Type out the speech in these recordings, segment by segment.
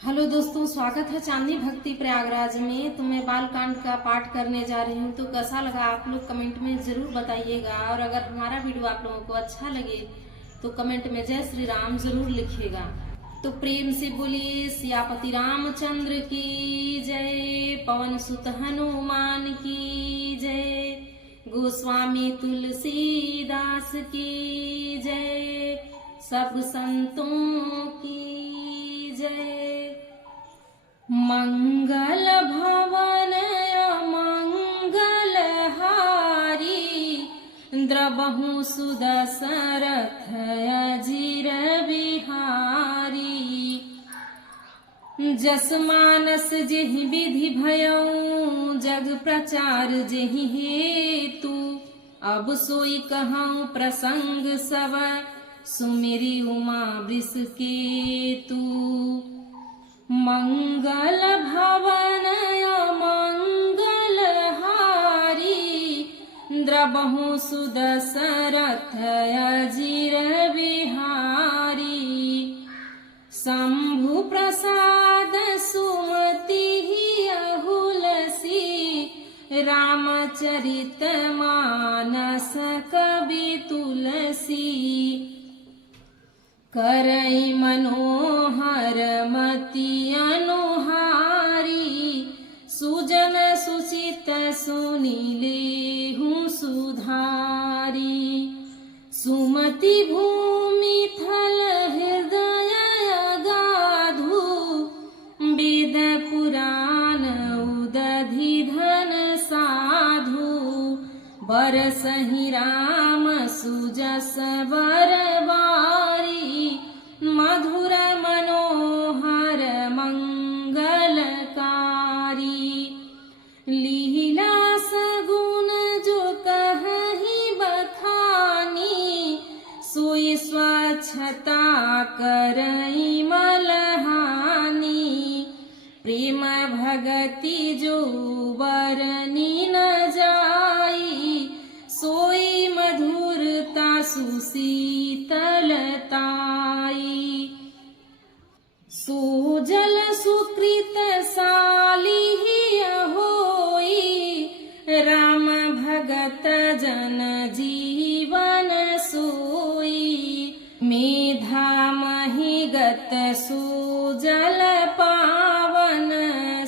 Hello दोस्तों, स्वागत है चांदनी भक्ति प्रयागराज में। तो मैं बालकांड का पाठ करने जा रही हूँ। तो कैसा लगा आप लोग कमेंट में जरूर बताइएगा, और अगर हमारा वीडियो आप लोगों को अच्छा लगे तो कमेंट में जय श्री राम जरूर लिखिएगा। तो प्रेम से बोलिए सियापति रामचंद्र की जय, पवन सुत हनुमान की जय, गोस्वामी तुलसीदास की जय, सब संतों की जय। मंगल भवन मंगल हारी, द्रबहु सुदशरथ अजिर बिहारी, जस मानस जेहि विधि भयउ, जग प्रचार जेहि हेतु, अब सोई कहऊँ प्रसंग सब, सुमिरि उमा वृष केतु। मंगल भवन मंगल हारी, द्रबहु सुदशरथ अजिर बिहारी, शंभु प्रसाद सुमति अहुलसी, रामचरित मानस कवि तुलसी, करई मनोहर मति अनुहारी, सुजन सुचित सुनीलेहु सुधारी, सुमति भूमि थल हृदय अगाधु, वेद पुराण उदधि धन साधु, बरसहि राम सुजस बरबारी, मधुर मनोहर मंगलकारी, लीला सगुन जो कहि बखानी, सोई स्वच्छता करई मलहानी, प्रेम भगति जो बरनी न जाई, सोई मधुरता सुशीतलताई, सुजल सुकृत साली होई, राम भगत जन जीवन सोई, मेधा महिगत सुजल पावन,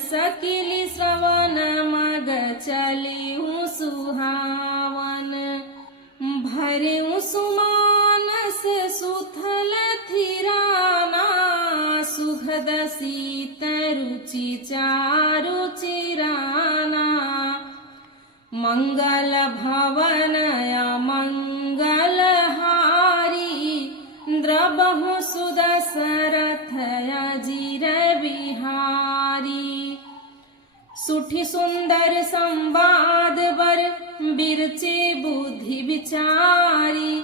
सकिली श्रवण मग चलिउ सुहावन, भरिउ सुमानस सुथल थिराना, सुखद शीत रुचि चारु चिराना, मंगल भवन मंगल हारी, द्रबहु सुदशरथ अजिर बिहारी, सुठि सुंदर संवाद बर, बिरचे बुद्धि विचारी,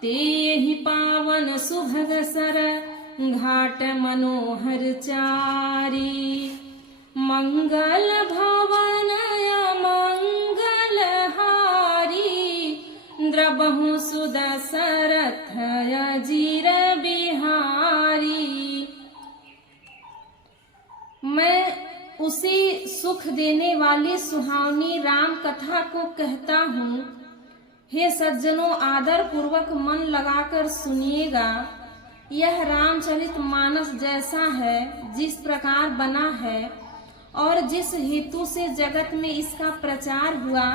तेहि पावन सुभग सर, घाट मनोहर चारी, मंगल भवन मंगल हारी, द्रबहु सुदशरथ अजिर बिहारी। मैं उसी सुख देने वाली सुहावनी राम कथा को कहता हूँ। हे सज्जनों, आदर पूर्वक मन लगाकर सुनिएगा। यह रामचरित मानस जैसा है, जिस प्रकार बना है और जिस हेतु से जगत में इसका प्रचार हुआ,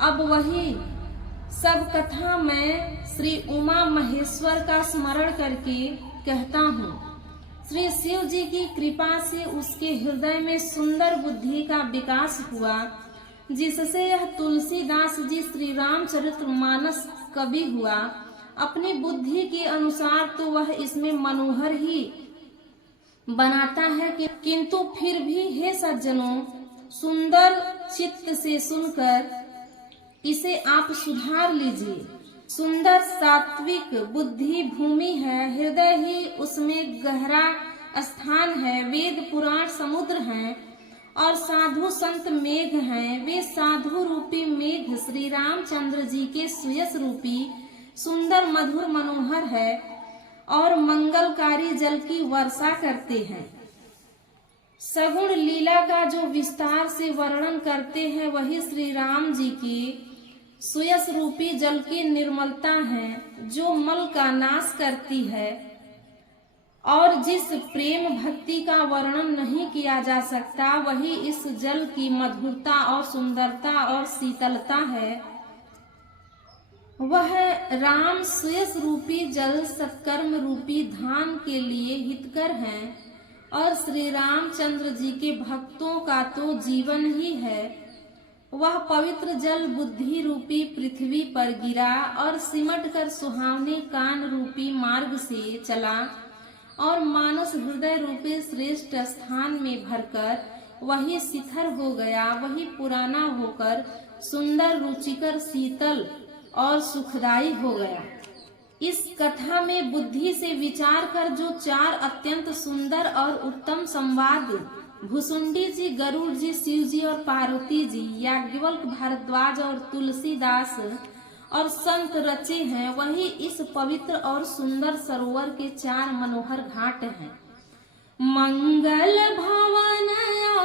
अब वही सब कथा मैं श्री उमा महेश्वर का स्मरण करके कहता हूँ। श्री शिव जी की कृपा से उसके हृदय में सुंदर बुद्धि का विकास हुआ, जिससे यह तुलसीदास जी श्री रामचरितमानस कवि हुआ। अपनी बुद्धि के अनुसार तो वह इसमें मनोहर ही बनाता है, किंतु फिर भी हे सज्जनों, सुंदर चित्त से सुनकर इसे आप सुधार लीजिए। सुंदर सात्विक बुद्धि भूमि है, हृदय ही उसमें गहरा स्थान है, वेद पुराण समुद्र हैं और साधु संत मेघ हैं। वे साधु रूपी मेघ श्री रामचंद्र जी के सुयस रूपी सुंदर मधुर मनोहर है और मंगलकारी जल की वर्षा करते हैं। सगुण लीला का जो विस्तार से वर्णन करते हैं वही श्री राम जी की सुयस रूपी जल की निर्मलता है, जो मल का नाश करती है। और जिस प्रेम भक्ति का वर्णन नहीं किया जा सकता वही इस जल की मधुरता और सुंदरता और शीतलता है। वह राम सुयस रूपी जल सत्कर्म रूपी धाम के लिए हितकर हैं और श्री रामचंद्र जी के भक्तों का तो जीवन ही है। वह पवित्र जल बुद्धि रूपी पृथ्वी पर गिरा और सिमट कर सुहावने कान रूपी मार्ग से चला और मानस हृदय रूपी श्रेष्ठ स्थान में भरकर वही शिथिल हो गया, वही पुराना होकर सुंदर रुचिकर शीतल और सुखदायी हो गया। इस कथा में बुद्धि से विचार कर जो चार अत्यंत सुंदर और उत्तम संवाद भुसुंडी जी, गरुड़ जी, शिव जी और पार्वती जी, याज्ञवल्क्य, भारद्वाज और तुलसीदास और संत रचे हैं, वही इस पवित्र और सुंदर सरोवर के चार मनोहर घाट हैं। मंगल भवन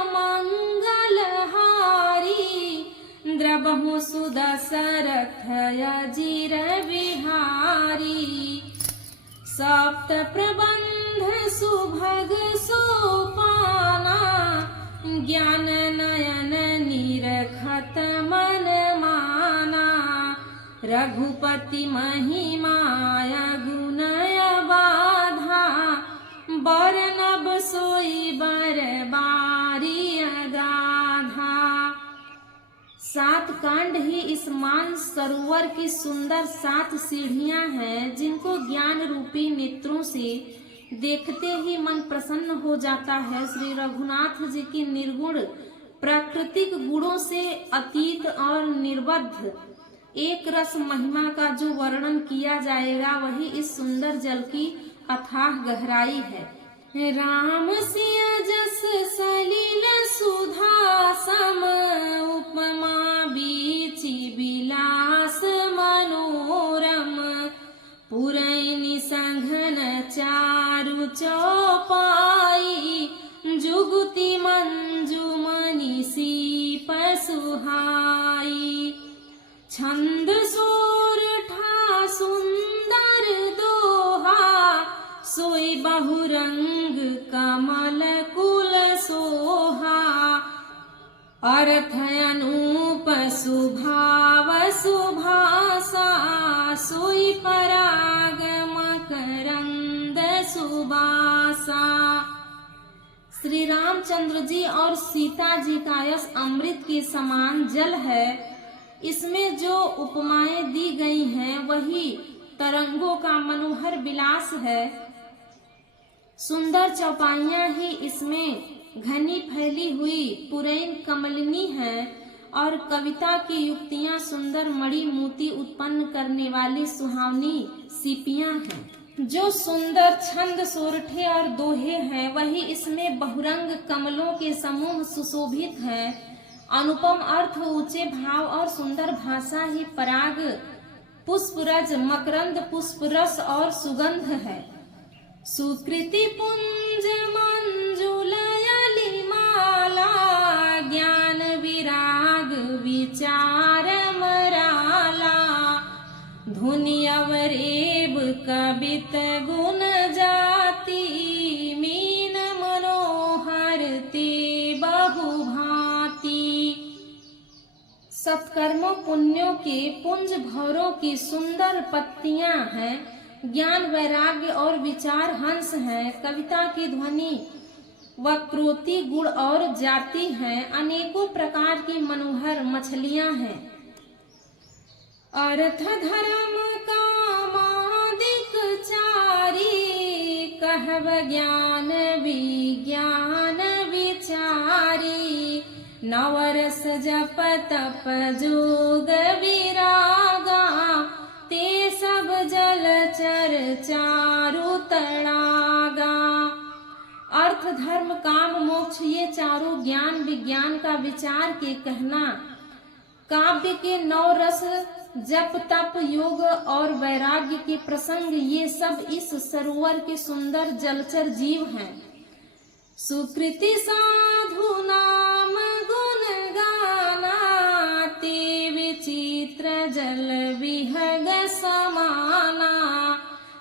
मंगल हारी द्रबहु सुदशरथ अजीर बिहारी सप्त प्रबंध सुभग सोपाना ज्ञान नयन निरखत मन माना रघुपति महिमाया गुणय बाधा बरनब सोई बर बारी अगाधा। 7 कांड ही इस मान सरोवर की सुंदर 7 सीढ़ियां हैं, जिनको ज्ञान रूपी नेत्रों से देखते ही मन प्रसन्न हो जाता है। श्री रघुनाथ जी की निर्गुण प्राकृतिक गुणों से अतीत और निर्बद्ध एक रस महिमा का जो वर्णन किया जाएगा वही इस सुंदर जल की अथाह गहराई है। राम सिया जस सलिल सुधा सम उपमा बीची बिलास मनोरम पुरैनी संघन चारु चौपाई जुगति मंजुमनि सीप सुहाई छंद सोरठा सुंदर दोहा सोई बहुरंग कमल कुल सोहा अर्थ अनूप सुभाव सुभासा सोई पराग मकरंद सुबासा। श्री रामचंद्र जी और सीता जी का यश अमृत के समान जल है। इसमें जो उपमाएं दी गई हैं वही तरंगों का मनोहर विलास है। सुंदर चौपाइयां ही इसमें घनी फैली हुई पुरैन कमलिनी है और कविता की युक्तियां सुंदर मणि मोती उत्पन्न करने वाली सुहावनी सीपियां हैं। जो सुंदर छंद सोरठे और दोहे हैं वही इसमें बहुरंग कमलों के समूह सुशोभित हैं। अनुपम अर्थ, ऊंचे भाव और सुंदर भाषा ही पराग पुष्परज मकरंद पुष्प रस और सुगंध है। सुकृति पुंज मंजुलयली माला ज्ञान विराग विचार मराला धुनि अवरेब कवित गुण जाति मीन मनोहर ते बहुभांति। सत्कर्मों पुण्यों के पुंज भौरों की सुंदर पत्तियां हैं। ज्ञान वैराग्य और विचार हंस हैं। कविता की ध्वनि वक्रोक्ति गुण और जाति हैं। अनेकों प्रकार की मनोहर मछलियां हैं। अर्थ धर्म कामादिक चारी कहव ज्ञान विज्ञान विचारी नवरस जप तप जोग विरागा ते सब जलचर चारु तड़ागा। अर्थ धर्म काम मोक्ष ये चारों ज्ञान विज्ञान का विचार के कहना, काव्य के 9 रस जप तप योग और वैराग्य के प्रसंग ये सब इस सरोवर के सुंदर जलचर जीव हैं। सुकृति साधु नाम गुण गाना, ते विचित्र जल विहग समाना।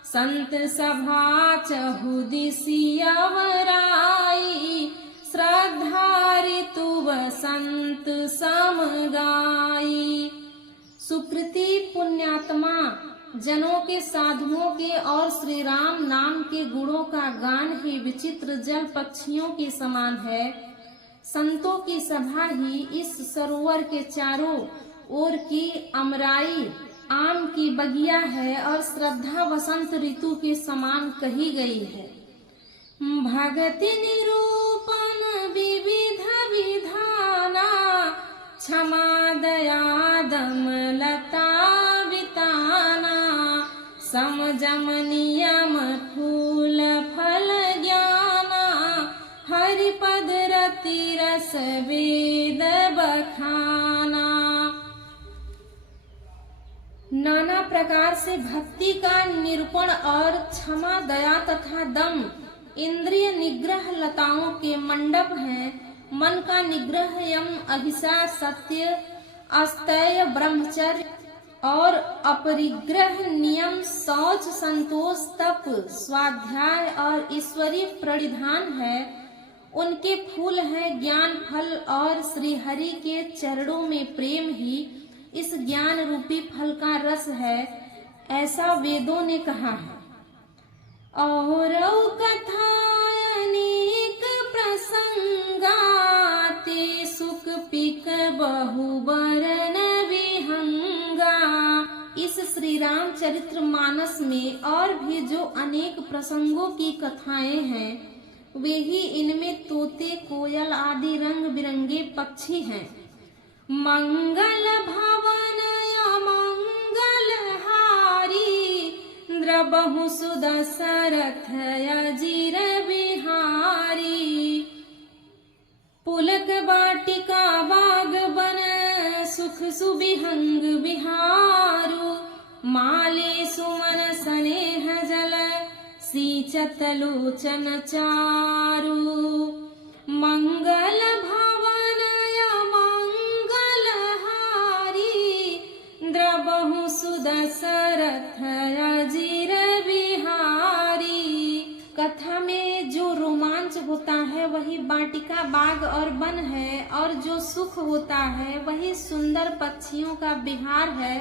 संत सभा चहुदिसि अवराई, श्रद्धा ऋतु बसंत सम गाई। सुकृति पुण्यात्मा जनों के, साधुओं के और श्री राम नाम के गुणों का गान ही विचित्र जल पक्षियों के समान है। संतों की सभा ही इस सरोवर के चारों ओर की अमराई आम की बगिया है और श्रद्धा वसंत ऋतु के समान कही गई है। भगति निरूपण विविध विधाना, क्षमा दया दम लता विताना। समजम नियम फूल फल ज्ञाना, हरिपद रति रस वेद बखाना। नाना प्रकार से भक्ति का निरूपण और क्षमा दया तथा दम इंद्रिय निग्रह लताओं के मंडप हैं। मन का निग्रह यम अहिंसा सत्य अस्तेय ब्रह्मचर्य और अपरिग्रह नियम शौच संतोष तप स्वाध्याय और ईश्वरीय प्रणिधान है। उनके फूल हैं ज्ञान फल और श्री हरि के चरणों में प्रेम ही इस ज्ञान रूपी फल का रस है, ऐसा वेदों ने कहा है। और कथा अनेक प्रसंगा, ते सुख पिक बहुबरन विहंगा। इस श्री राम चरित्र मानस में और भी जो अनेक प्रसंगों की कथाएं हैं, वे ही इनमें तोते कोयल आदि रंग बिरंगे पक्षी हैं। मंगल भवन मंगल हारी, द्रबहु सुदशरथ अजिर बिहारी। पुलक वाटिका बाग बन, सुख सुविहंग बिहारू। माले सुमन स्नेह जल, सींचत लोचन चारू। मंगल भवन मंगल हारी, द्रबहु सुदशरथ अजिर बिहारी। कथा में जो रोमांच होता है वही वाटिका बाग और वन है, और जो सुख होता है वही सुंदर पक्षियों का बिहार है।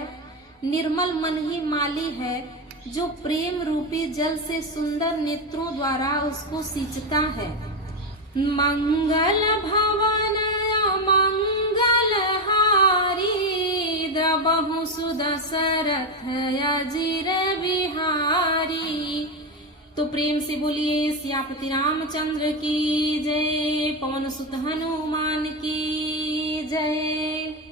निर्मल मन ही माली है, जो प्रेम रूपी जल से सुंदर नेत्रों द्वारा उसको सींचता है। मंगल भवन मंगल हारी, द्रबहु सुदशरथ अजिर बिहारी। तो प्रेम से बोलिए सियापति रामचंद्र की जय, पवन सुत हनुमान की जय।